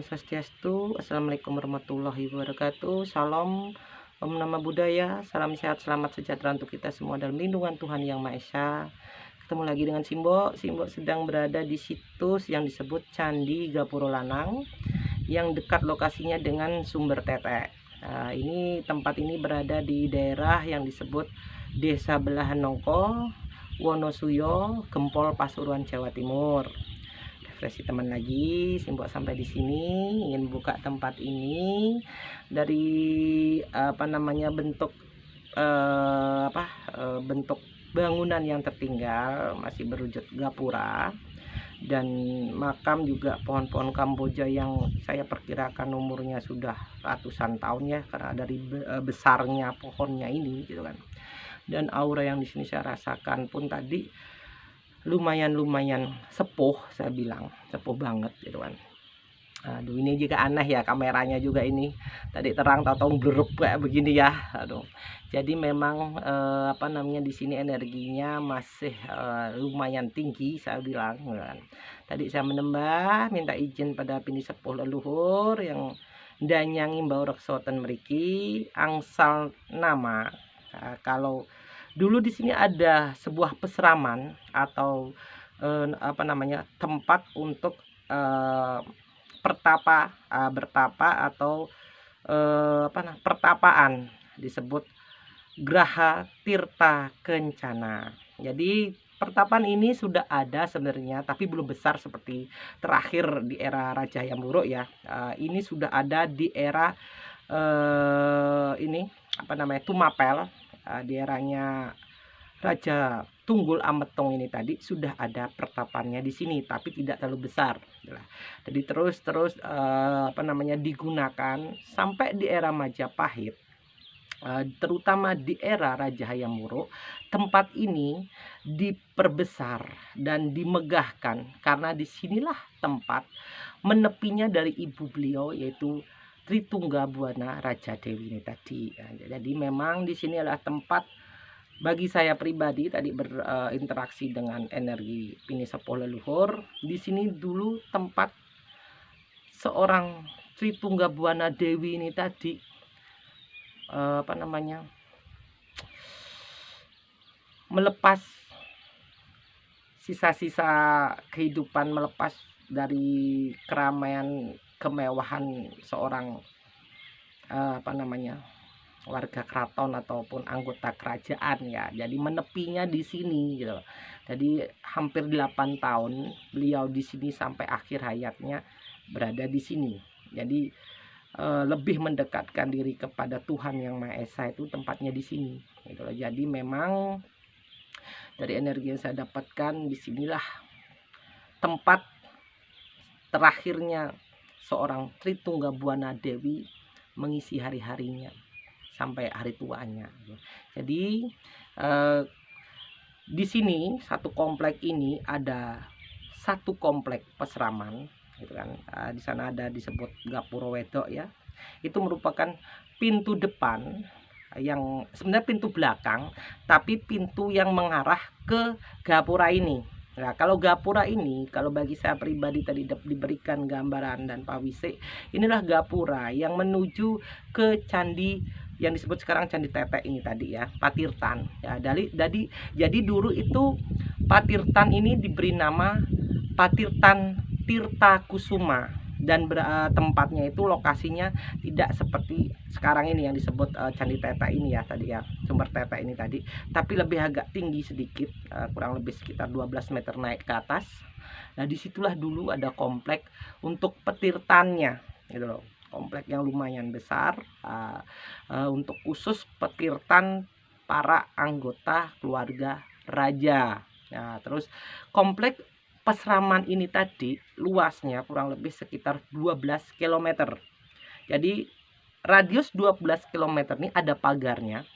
Om Swastiastu. Assalamualaikum warahmatullahi wabarakatuh. Salam, Om Nama Budaya. Salam sehat, selamat sejahtera untuk kita semua dalam lindungan Tuhan Yang Maha Esa. Ketemu lagi dengan Simbo. Simbo sedang berada di situs yang disebut Candi Gapura Lanang, yang dekat lokasinya dengan Sumber Tetek. Nah, tempat ini berada di daerah yang disebut Desa Belahan Nongko, Wonosuyo, Gempol, Pasuruan, Jawa Timur. Refleksi teman lagi, Simbo sampai di sini ingin buka tempat ini dari bentuk bangunan yang tertinggal masih berwujud gapura, dan makam juga pohon-pohon Kamboja yang saya perkirakan umurnya sudah ratusan tahun ya, karena dari besarnya pohonnya ini gitu kan. Dan aura yang di sini saya rasakan pun tadi lumayan sepuh, saya bilang sepuh banget gitu kan. Aduh, ini juga aneh ya, kameranya juga ini tadi terang tahu bluruk kayak begini ya. Aduh, jadi memang di sini energinya masih lumayan tinggi, saya bilang kan. Tadi saya menembah minta izin pada pini sepuh leluhur yang danyangi mbau reksoten mriki angsal nama. Kalau dulu di sini ada sebuah peseraman atau tempat untuk bertapa atau pertapaan, disebut Graha Tirta Kencana. Jadi pertapaan ini sudah ada sebenarnya, tapi belum besar seperti terakhir di era Raja Hayam Wuruk ya. Ini sudah ada di era Tumapel. Di eranya Raja Tunggul Ametong ini tadi sudah ada pertapannya di sini, tapi tidak terlalu besar. Jadi terus digunakan sampai di era Majapahit, terutama di era Raja Hayam Wuruk. Tempat ini diperbesar dan dimegahkan karena disinilah tempat menepinya dari ibu beliau, yaitu Tritunggabuana Raja Dewi ini tadi. Jadi memang di sini adalah tempat bagi saya pribadi tadi berinteraksi dengan energi pini sepuh leluhur. Di sini dulu tempat seorang Tritunggabuana Dewi ini tadi melepas sisa-sisa kehidupan, melepas dari keramaian kemewahan seorang warga keraton ataupun anggota kerajaan ya. Jadi menepinya di sini gitu. Jadi hampir 8 tahun beliau di sini sampai akhir hayatnya berada di sini. Jadi lebih mendekatkan diri kepada Tuhan Yang Maha Esa itu tempatnya di sini gitu. Jadi memang dari energi yang saya dapatkan, disinilah tempat terakhirnya seorang Tritunggabuana Dewi mengisi hari-harinya sampai hari tuanya. Jadi di sini satu komplek ini ada satu komplek peseraman gitu kan. Di sana ada disebut Gapura Wedok ya. Itu merupakan pintu depan yang sebenarnya pintu belakang, tapi pintu yang mengarah ke gapura ini. Nah, kalau gapura ini, kalau bagi saya pribadi tadi diberikan gambaran dan pawise, inilah gapura yang menuju ke candi yang disebut sekarang Candi Tetek ini tadi ya, Patirtan. Ya, jadi dulu itu Patirtan ini diberi nama Patirtan Tirta Kusuma, dan tempatnya itu lokasinya tidak seperti sekarang ini yang disebut Candi Tetek ini ya tadi ya, Sumber Tetek ini tadi, tapi lebih agak tinggi sedikit, kurang lebih sekitar 12 meter naik ke atas. Nah, disitulah dulu ada komplek untuk petirtannya gitu loh, komplek yang lumayan besar untuk khusus petirtan para anggota keluarga raja. Nah, terus komplek peseraman ini tadi luasnya kurang lebih sekitar 12 km. Jadi radius 12 km ini ada pagarnya.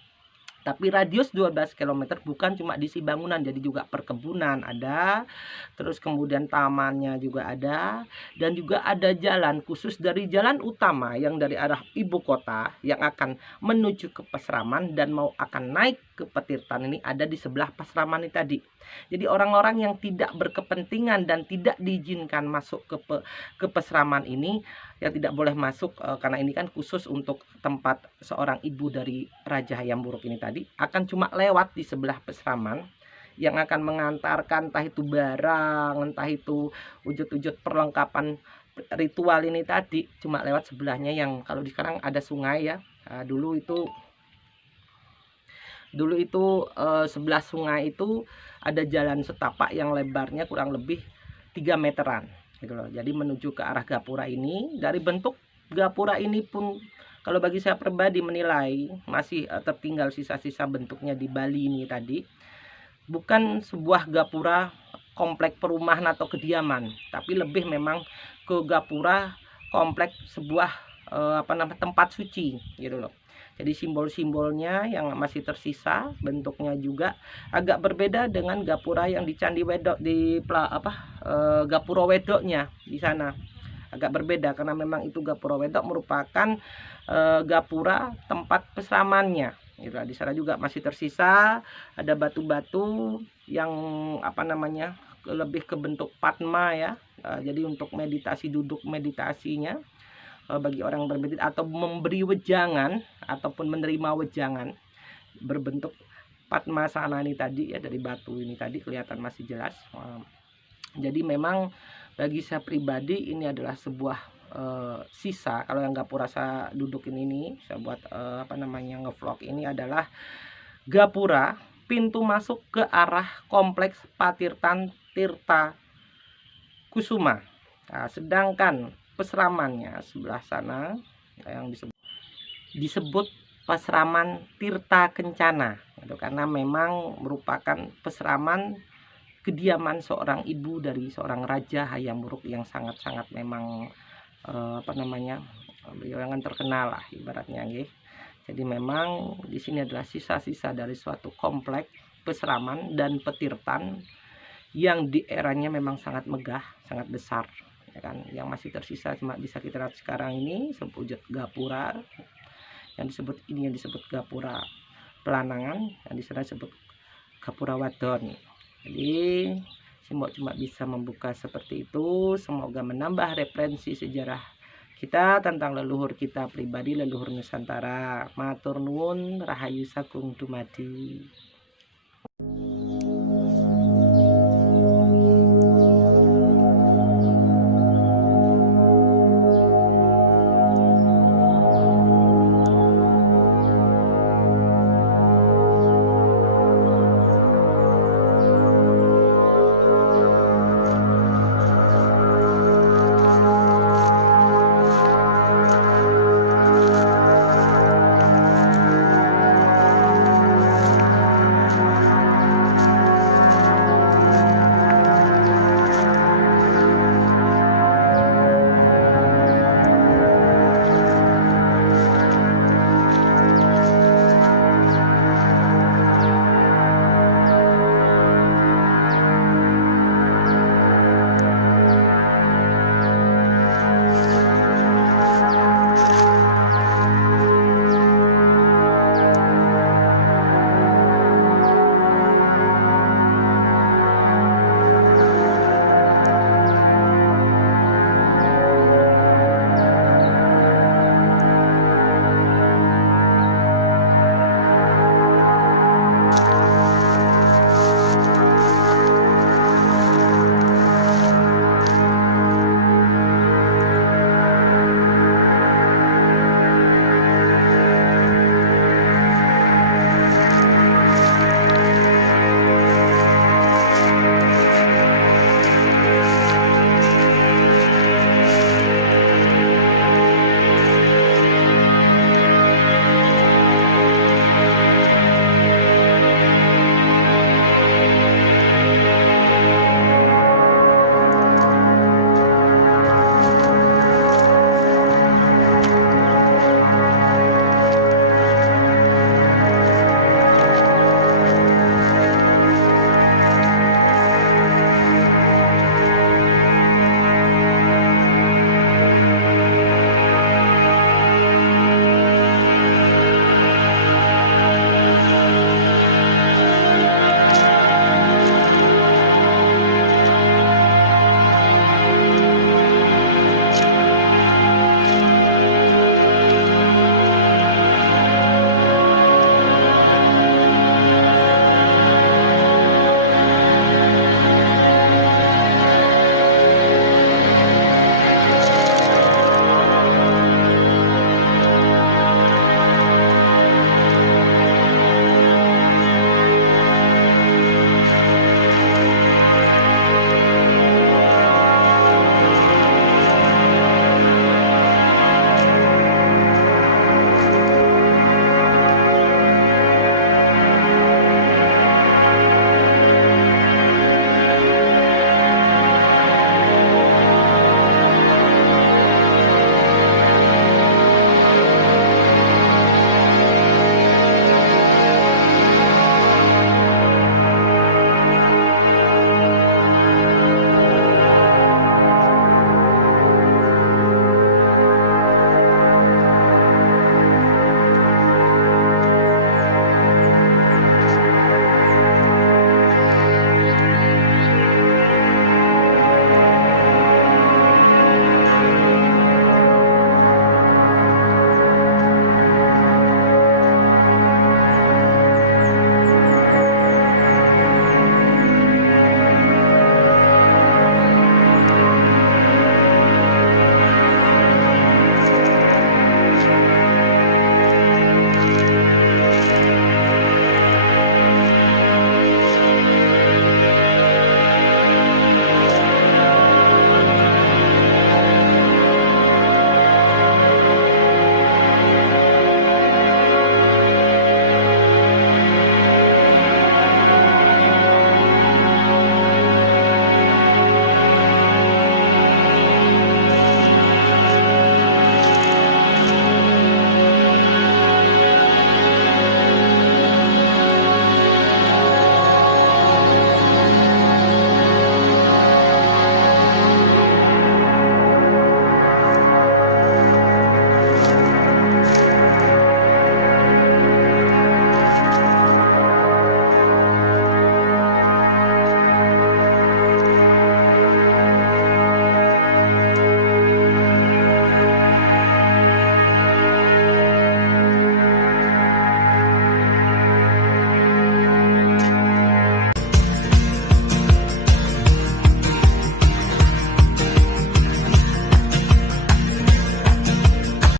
Tapi radius 12 km bukan cuma diisi bangunan, jadi juga perkebunan ada, terus kemudian tamannya juga ada, dan juga ada jalan khusus dari jalan utama yang dari arah ibu kota yang akan menuju ke peseraman dan mau akan naik ke Petirtan ini ada di sebelah Pasraman ini tadi. Jadi orang-orang yang tidak berkepentingan dan tidak diizinkan masuk ke Pasraman ini, yang tidak boleh masuk karena ini kan khusus untuk tempat seorang ibu dari Raja Hayam Buruk ini tadi, akan cuma lewat di sebelah Pasraman, yang akan mengantarkan entah itu barang, entah itu wujud-wujud perlengkapan ritual ini tadi, cuma lewat sebelahnya. Yang kalau di sekarang ada sungai ya. Nah, dulu itu sebelah sungai itu ada jalan setapak yang lebarnya kurang lebih 3 meteran gitu loh. Jadi menuju ke arah gapura ini, dari bentuk gapura ini pun kalau bagi saya pribadi menilai masih tertinggal sisa-sisa bentuknya di Bali ini tadi. Bukan sebuah gapura komplek perumahan atau kediaman, tapi lebih memang ke gapura komplek sebuah tempat suci gitu loh. Jadi simbol-simbolnya yang masih tersisa bentuknya juga agak berbeda dengan gapura yang di Candi Wedok Gapura Wedoknya di sana. Agak berbeda karena memang itu Gapura Wedok merupakan gapura tempat pesramannya. Gitu. Di sana juga masih tersisa ada batu-batu yang lebih ke bentuk padma ya. Jadi untuk meditasi, duduk meditasinya bagi orang yang bermeditasi atau memberi wejangan ataupun menerima wejangan berbentuk padmasana ini tadi ya, dari batu ini tadi kelihatan masih jelas. Jadi memang bagi saya pribadi ini adalah sebuah sisa. Kalau yang gapura saya dudukin ini, saya buat ngevlog ini adalah gapura pintu masuk ke arah kompleks Patirtan Tirta Kusuma. Nah, sedangkan pesramannya sebelah sana yang disebut Pasraman Tirta Kencana gitu, karena memang merupakan pesraman kediaman seorang ibu dari seorang Raja Hayam Buruk yang sangat-sangat memang beliau yang terkenal lah ibaratnya nggih. Jadi memang di sini adalah sisa-sisa dari suatu komplek pesraman dan petirtan yang di eranya memang sangat megah, sangat besar ya kan. Yang masih tersisa cuma bisa kita lihat sekarang ini sewujud gapura yang disebut gapura Pelanangan, yang di sana disebut Gapura Wadon. Jadi Simbok cuma bisa membuka seperti itu. Semoga menambah referensi sejarah kita tentang leluhur kita pribadi, leluhur Nusantara. Matur nuwun, rahayu sagung dumadi.